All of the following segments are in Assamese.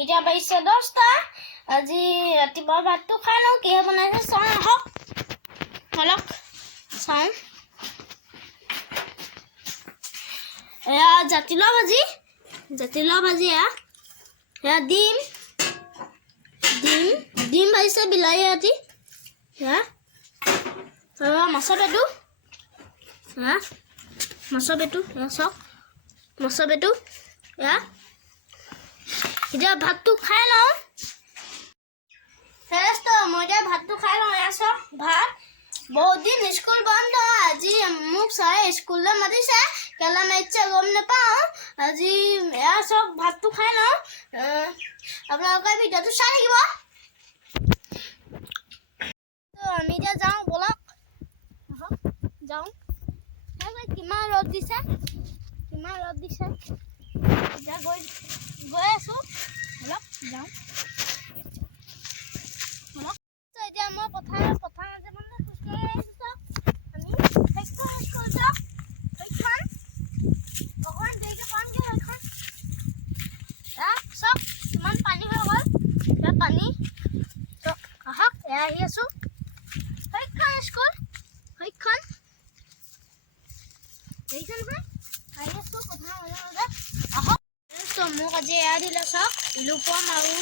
এতিয়া পাইছে 10টা আজি ৰাতিপুৱা ভাতটো খাই লওঁ কি বনাইছে চাওঁ আহক অলপ চাওঁ এয়া জাতিলাও ভাজি এয়া ডিম ভাজিছে বিলাহী ৰাতি এয়া মাছৰ পেটু এয়া চাওক মাছৰ পেটু এয়া এতিয়া ভাতটো খাই লওঁ মই এতিয়া ভাতটো খাই লওঁ এয়া চাওক ভাত বহুত দিন স্কুল বন্ধ আজি মোক ছাৰে স্কুললৈ মাতিছে কেলা মাতিছে গম নাপাওঁ আজি এয়া চাওক ভাতটো খাই লওঁ আপোনালোকে ভিডিঅ'টো চাই থাকিব আমি এতিয়া যাওঁ বলক যাওঁ কিমান ৰ'দ দিছে এতিয়া গৈ আছোঁ অলপ যাওঁ এতিয়া মই পথাৰ মাজে মানে খোজকাঢ়ি আহিছোঁ আমি স্কুল যাওঁ সেইখন অকণমান দেৰিকৈ পামগৈ সেইখন চব কিমান পানী হৈ গ'ল এতিয়া পানী চব আহক এয়া আহি আছোঁ সেইখন স্কুল সেইখন নহয় আহি আছোঁ পথাৰ মাজে আহক মোক আজি এয়া দিলে চাওক ইউনিফৰ্ম আৰু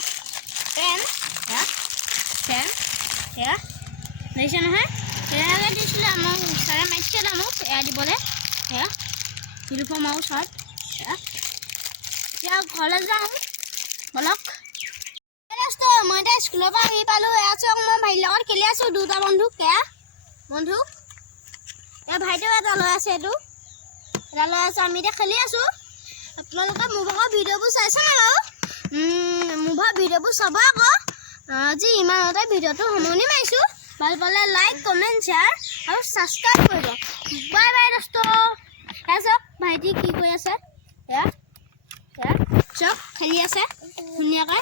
পেণ্ট এয়া দেখিছে নহয় এয়াকে দিছিলে আমাক ছাৰে মাতিছিলে মোক এয়া দিবলৈ এয়া ইউনিফৰ্ম আৰু চাৰ্ট এতিয়া ঘৰলৈ যাওঁ বলক মই এতিয়া স্কুলৰ পৰা আহি পালোঁ এয়া চাওক মই ভাইটিৰ লগত খেলি আছোঁ দুটা বন্ধু এয়া ভাইটিও এটা লৈ আছে আমি এতিয়া খেলি আছোঁ আপোনালোকে মোৰ ভাগৰ ভিডিঅ'বোৰ চাইছেনে বাৰু মোৰ ভাগৰ ভিডিঅ'বোৰ চাব আকৌ আজি ইমানতে ভিডিঅ'টো সামৰণি মাৰিছোঁ ভাল পালে লাইক কমেণ্ট শ্বেয়াৰ আৰু ছাবস্ক্ৰাইব কৰিব বাই বাই দোস্ত এয়া চাওক ভাইটি কি কৰি আছে এয়া চাওক খেলি আছে ধুনীয়াকৈ